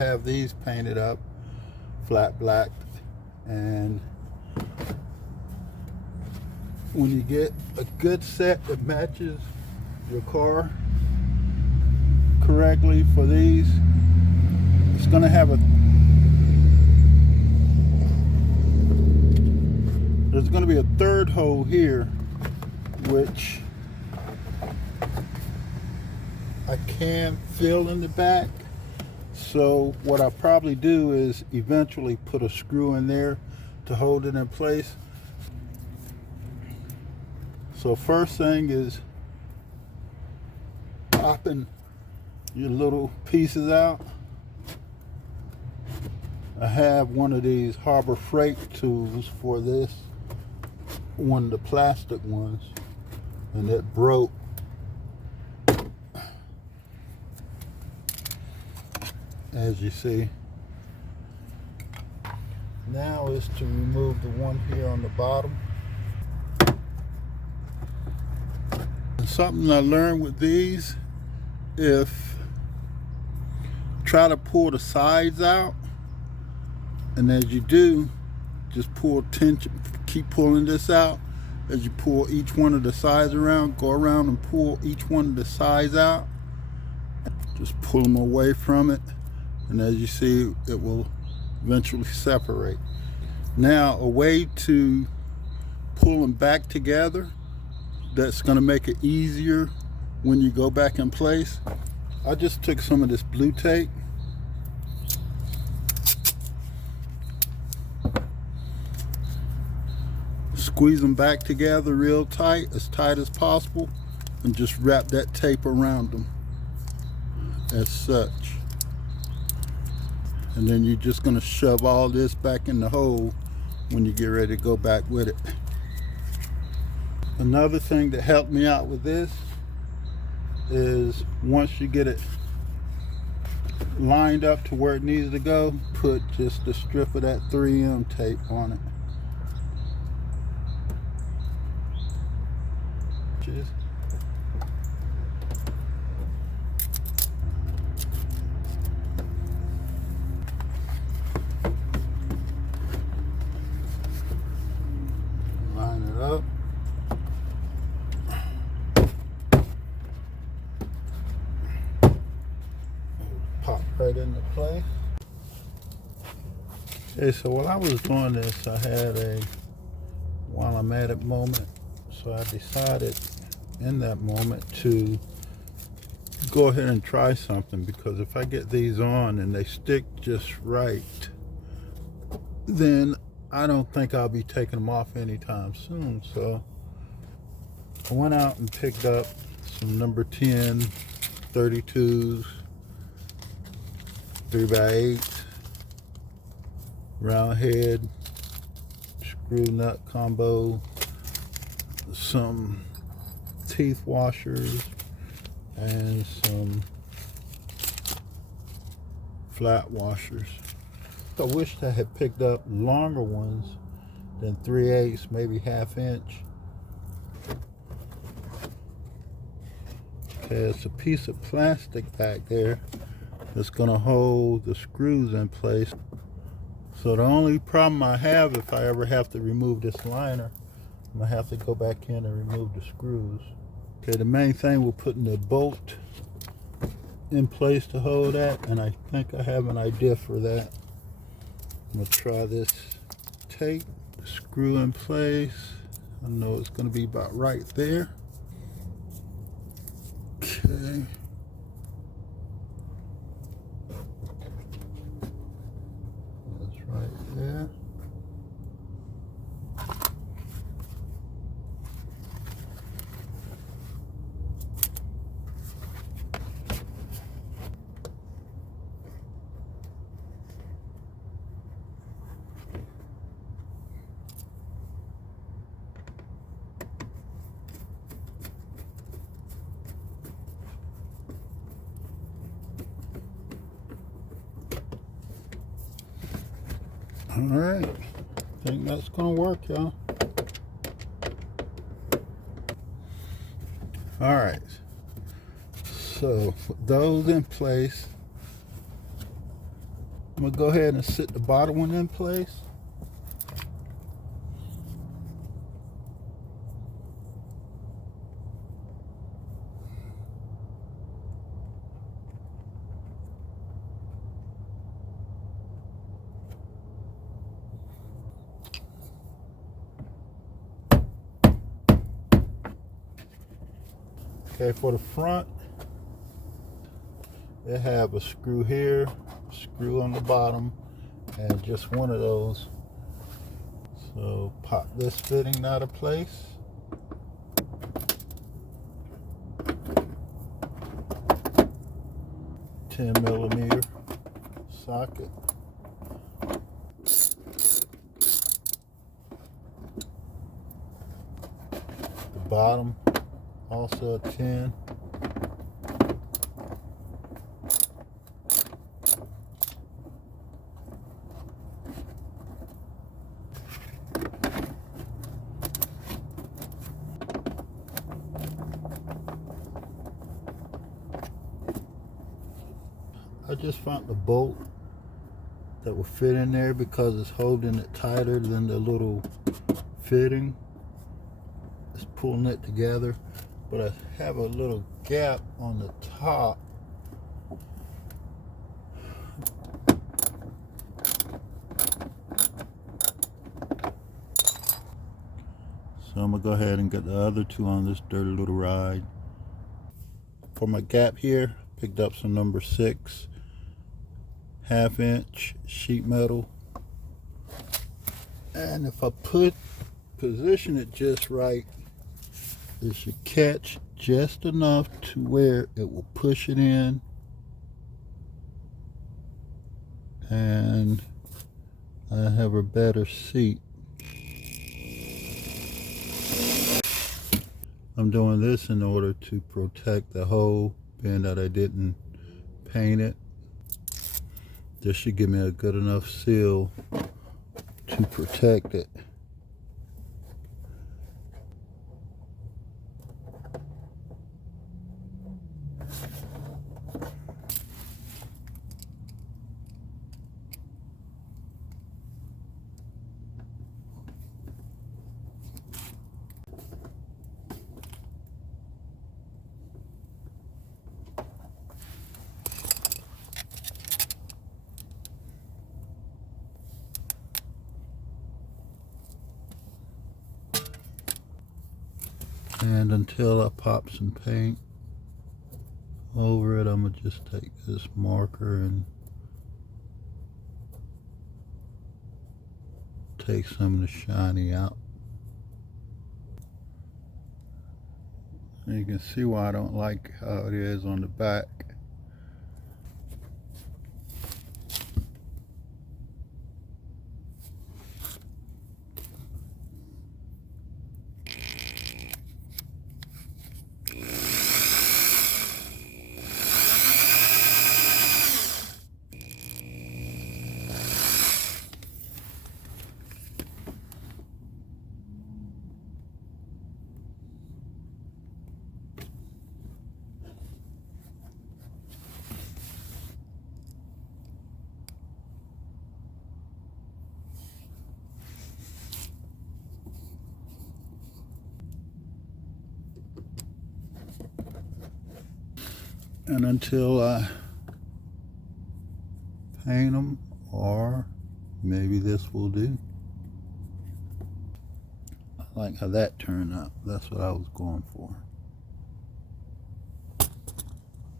Have these painted up flat black, and when you get a good set that matches your car correctly for these, it's going to have there's going to be a third hole here which I can fill in the back. So what I'll probably do is eventually put a screw in there to hold it in place. So first thing is popping your little pieces out. I have one of these Harbor Freight tools for this, one of the plastic ones, and it broke. As you see. Now is to remove the one here on the bottom. And something I learned with these, try to pull the sides out, and as you do, just pull tension, keep pulling this out. As you pull each one of the sides around, go around and pull each one of the sides out. Just pull them away from it. And as you see, it will eventually separate. Now, a way to pull them back together that's going to make it easier when you go back in place. I just took some of this blue tape, squeeze them back together real tight as possible, and just wrap that tape around them as such. And then you're just going to shove all this back in the hole when you get ready to go back with it. Another thing that helped me out with this is once you get it lined up to where it needs to go, put just a strip of that 3M tape on it. Just up. Pop right into place. Okay, so while I was doing this, I had a while I'm at it moment. So I decided in that moment to go ahead and try something, because if I get these on and they stick just right, then I don't think I'll be taking them off anytime soon. So I went out and picked up some number 10 32s, 3x8, round head, screw nut combo, some teeth washers, and some flat washers. I wished I had picked up longer ones than 3/8, maybe 1/2 inch. Okay, it's a piece of plastic back there that's going to hold the screws in place. So the only problem I have, if I ever have to remove this liner, I'm going to have to go back in and remove the screws. Okay, the main thing, we're putting the bolt in place to hold that, and I think I have an idea for that. I'm going to try this tape, screw in place. I know it's going to be about right there. Okay. That's right there. All right, I think that's gonna work, y'all. All right, so with those in place, I'm gonna go ahead and sit the bottom one in place. Okay, for the front, they have a screw here, a screw on the bottom, and just one of those. So pop this fitting out of place. $10mm socket. The bottom also a 10. I just found the bolt that will fit in there because it's holding it tighter than the little fitting. It's pulling it together, but I have a little gap on the top. So I'm gonna go ahead and get the other two on this dirty little ride. For my gap here, picked up some number 6 1/2" sheet metal, and if I position it just right, it should catch just enough to where it will push it in, and I have a better seat. I'm doing this in order to protect the hole, being that I didn't paint it. This should give me a good enough seal to protect it. And until I pop some paint over it, I'm gonna just take this marker and take some of the shiny out. And you can see why I don't like how it is on the back. And until I paint them, or maybe this will do. I like how that turned out. That's what I was going for.